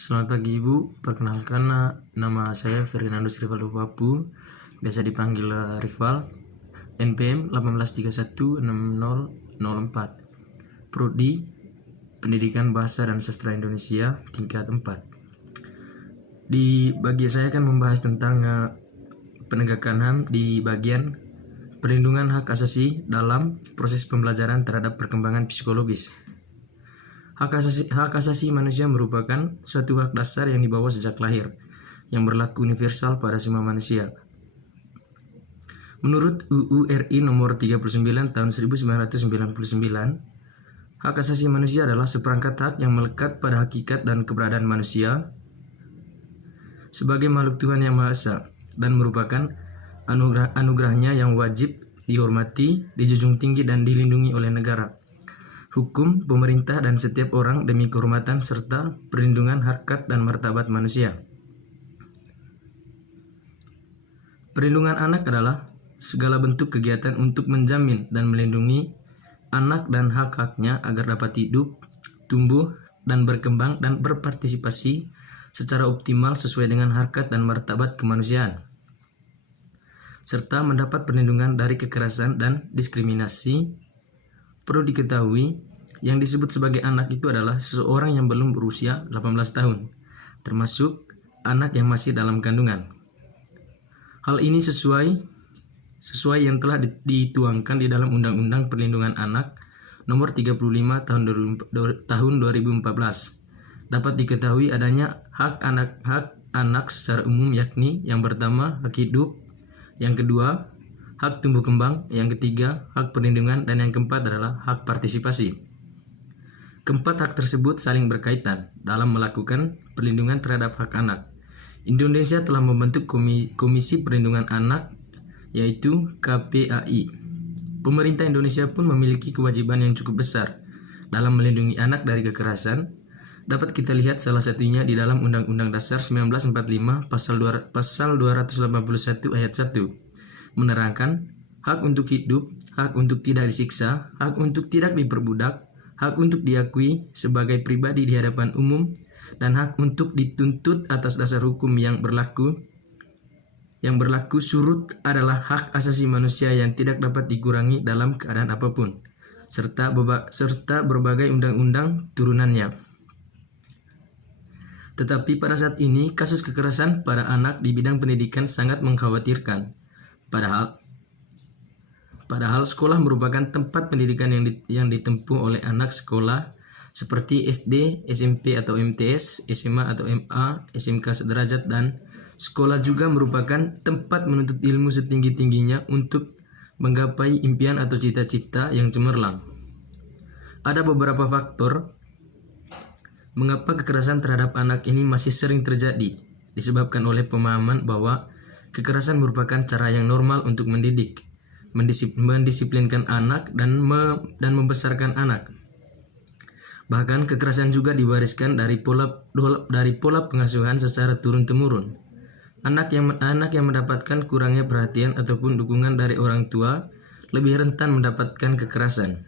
Selamat pagi Ibu, perkenalkan nama saya Ferdinando Rivaldo Papu, biasa dipanggil Rival, NPM 18316004, Prodi Pendidikan Bahasa dan Sastra Indonesia tingkat 4. Di bagi saya akan membahas tentang penegakan HAM di bagian perlindungan hak asasi dalam proses pembelajaran terhadap perkembangan psikologis. Hak asasi manusia merupakan suatu hak dasar yang dibawa sejak lahir, yang berlaku universal pada semua manusia. Menurut UU RI nomor 39 tahun 1999, hak asasi manusia adalah seperangkat hak yang melekat pada hakikat dan keberadaan manusia sebagai makhluk Tuhan yang Maha Esa dan merupakan anugerahnya yang wajib dihormati, dijunjung tinggi dan dilindungi oleh negara, hukum, pemerintah, dan setiap orang demi kehormatan serta perlindungan harkat dan martabat manusia. Perlindungan anak adalah segala bentuk kegiatan untuk menjamin dan melindungi anak dan hak-haknya agar dapat hidup, tumbuh, dan berkembang dan berpartisipasi secara optimal sesuai dengan harkat dan martabat kemanusiaan, serta mendapat perlindungan dari kekerasan dan diskriminasi. Perlu diketahui, yang disebut sebagai anak itu adalah seseorang yang belum berusia 18 tahun, termasuk anak yang masih dalam kandungan. Hal ini sesuai yang telah dituangkan di dalam Undang-Undang Perlindungan Anak Nomor 35 tahun 2014. Dapat diketahui adanya hak anak secara umum, yakni yang pertama hak hidup, yang kedua hak tumbuh kembang, yang ketiga hak perlindungan, dan yang keempat adalah hak partisipasi. Keempat hak tersebut saling berkaitan dalam melakukan perlindungan terhadap hak anak. Indonesia telah membentuk Komisi Perlindungan Anak, yaitu KPAI. Pemerintah Indonesia pun memiliki kewajiban yang cukup besar dalam melindungi anak dari kekerasan. Dapat kita lihat salah satunya di dalam Undang-Undang Dasar 1945 pasal 281 ayat 1. Menerangkan hak untuk hidup, hak untuk tidak disiksa, hak untuk tidak diperbudak, hak untuk diakui sebagai pribadi di hadapan umum, dan hak untuk dituntut atas dasar hukum yang berlaku. Yang berlaku surut adalah hak asasi manusia yang tidak dapat dikurangi dalam keadaan apapun, serta berbagai undang-undang turunannya. Tetapi pada saat ini, kasus kekerasan pada anak di bidang pendidikan sangat mengkhawatirkan. Padahal sekolah merupakan tempat pendidikan yang ditempuh oleh anak sekolah seperti SD, SMP atau MTS, SMA atau MA, SMK sederajat, dan sekolah juga merupakan tempat menuntut ilmu setinggi-tingginya untuk menggapai impian atau cita-cita yang cemerlang. Ada beberapa faktor mengapa kekerasan terhadap anak ini masih sering terjadi, disebabkan oleh pemahaman bahwa kekerasan merupakan cara yang normal untuk mendidik, mendisiplinkan anak, dan membesarkan anak. Bahkan kekerasan juga diwariskan dari pola pengasuhan secara turun-temurun. Anak yang mendapatkan kurangnya perhatian ataupun dukungan dari orang tua lebih rentan mendapatkan kekerasan.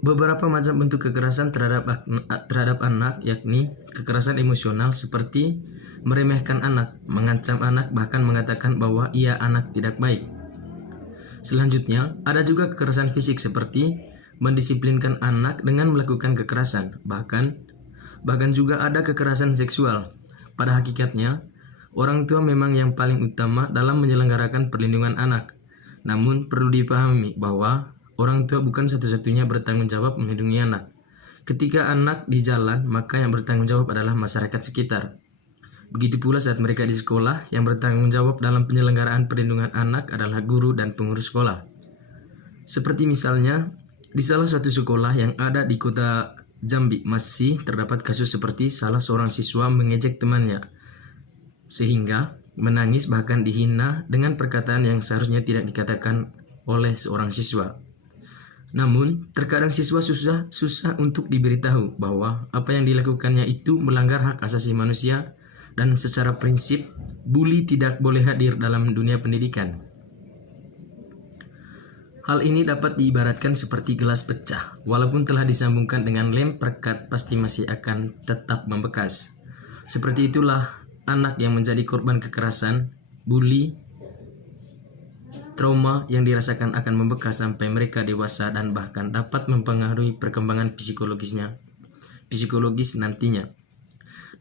Beberapa macam bentuk kekerasan terhadap anak, yakni kekerasan emosional seperti meremehkan anak, mengancam anak, bahkan mengatakan bahwa ia anak tidak baik. Selanjutnya, ada juga kekerasan fisik seperti mendisiplinkan anak dengan melakukan kekerasan. Bahkan juga ada kekerasan seksual. Pada hakikatnya, orang tua memang yang paling utama dalam menyelenggarakan perlindungan anak. Namun perlu dipahami bahwa orang tua bukan satu-satunya bertanggung jawab melindungi anak. Ketika anak di jalan, maka yang bertanggung jawab adalah masyarakat sekitar. Begitu pula saat mereka di sekolah, yang bertanggung jawab dalam penyelenggaraan perlindungan anak adalah guru dan pengurus sekolah. Seperti misalnya, di salah satu sekolah yang ada di kota Jambi masih terdapat kasus seperti salah seorang siswa mengejek temannya, sehingga menangis bahkan dihina dengan perkataan yang seharusnya tidak dikatakan oleh seorang siswa. Namun, terkadang siswa susah untuk diberitahu bahwa apa yang dilakukannya itu melanggar hak asasi manusia, dan secara prinsip, bully tidak boleh hadir dalam dunia pendidikan. Hal ini dapat diibaratkan seperti gelas pecah, walaupun telah disambungkan dengan lem perekat pasti masih akan tetap membekas. Seperti itulah anak yang menjadi korban kekerasan, bully, trauma yang dirasakan akan membekas sampai mereka dewasa dan bahkan dapat mempengaruhi perkembangan psikologis nantinya.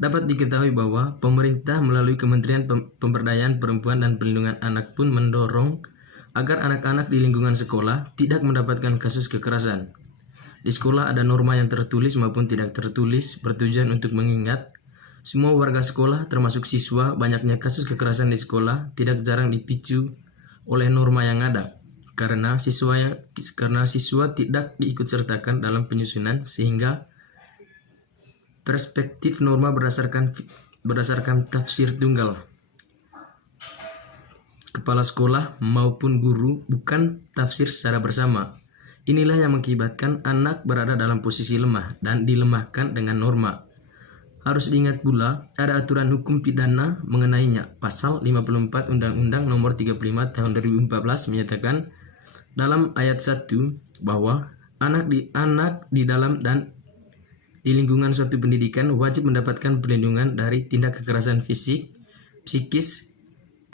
Dapat diketahui bahwa pemerintah melalui Kementerian Pemberdayaan Perempuan dan Perlindungan Anak pun mendorong agar anak-anak di lingkungan sekolah tidak mendapatkan kasus kekerasan. Di sekolah ada norma yang tertulis maupun tidak tertulis bertujuan untuk mengingat semua warga sekolah termasuk siswa banyaknya kasus kekerasan di sekolah tidak jarang dipicu oleh norma yang ada karena siswa tidak diikut sertakan dalam penyusunan sehingga perspektif norma berdasarkan tafsir tunggal kepala sekolah maupun guru, bukan tafsir secara bersama. Inilah yang mengakibatkan anak berada dalam posisi lemah dan dilemahkan dengan norma. Harus diingat pula, ada aturan hukum pidana mengenainya. Pasal 54 Undang-Undang Nomor 35 Tahun 2014 menyatakan dalam ayat 1 bahwa anak di dalam dan di lingkungan suatu pendidikan wajib mendapatkan perlindungan dari tindak kekerasan fisik, psikis,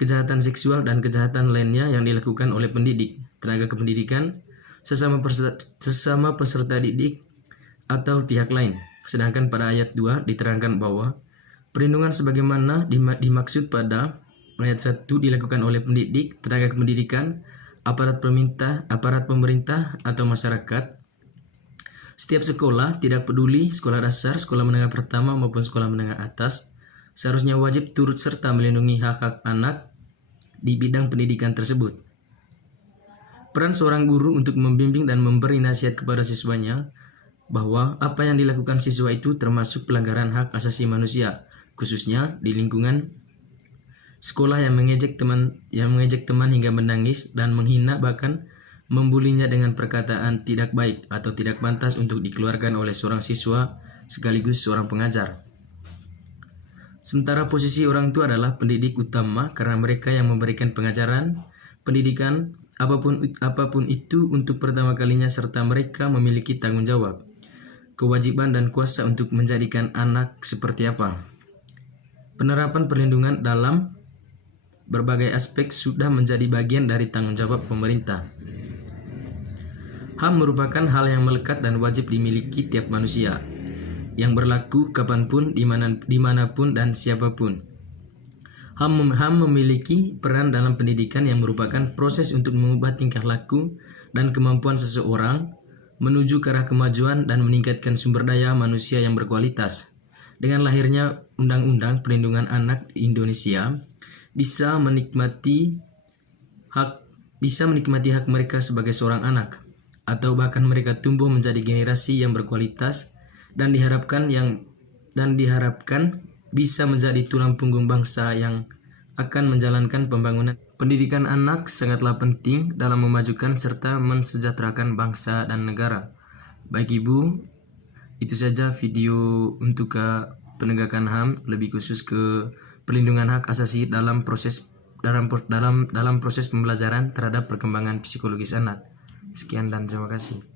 kejahatan seksual, dan kejahatan lainnya yang dilakukan oleh pendidik, tenaga kependidikan, sesama peserta didik, atau pihak lain. Sedangkan pada ayat 2 diterangkan bahwa perlindungan sebagaimana dimaksud pada ayat 1 dilakukan oleh pendidik, tenaga kependidikan, aparat pemerintah, atau masyarakat. Setiap sekolah, tidak peduli sekolah dasar, sekolah menengah pertama, maupun sekolah menengah atas, seharusnya wajib turut serta melindungi hak-hak anak di bidang pendidikan tersebut. Peran seorang guru untuk membimbing dan memberi nasihat kepada siswanya bahwa apa yang dilakukan siswa itu termasuk pelanggaran hak asasi manusia, khususnya di lingkungan sekolah yang mengejek teman hingga menangis dan menghina bahkan membulinya dengan perkataan tidak baik atau tidak pantas untuk dikeluarkan oleh seorang siswa sekaligus seorang pengajar. Sementara posisi orang tua adalah pendidik utama karena mereka yang memberikan pengajaran, pendidikan, apapun itu untuk pertama kalinya serta mereka memiliki tanggung jawab, kewajiban dan kuasa untuk menjadikan anak seperti apa. Penerapan perlindungan dalam berbagai aspek sudah menjadi bagian dari tanggung jawab pemerintah. HAM merupakan hal yang melekat dan wajib dimiliki tiap manusia, yang berlaku kapanpun, dimanapun, dan siapapun. HAM memiliki peran dalam pendidikan yang merupakan proses untuk mengubah tingkah laku dan kemampuan seseorang menuju ke arah kemajuan dan meningkatkan sumber daya manusia yang berkualitas. Dengan lahirnya Undang-Undang Perlindungan Anak di Indonesia, bisa menikmati hak mereka sebagai seorang anak, atau bahkan mereka tumbuh menjadi generasi yang berkualitas dan diharapkan bisa menjadi tulang punggung bangsa yang akan menjalankan pembangunan. Pendidikan anak sangatlah penting dalam memajukan serta mensejahterakan bangsa dan negara. Baik Ibu, itu saja video untuk penegakan HAM, lebih khusus ke perlindungan hak asasi dalam proses pembelajaran terhadap perkembangan psikologis anak. Sekian dan terima kasih.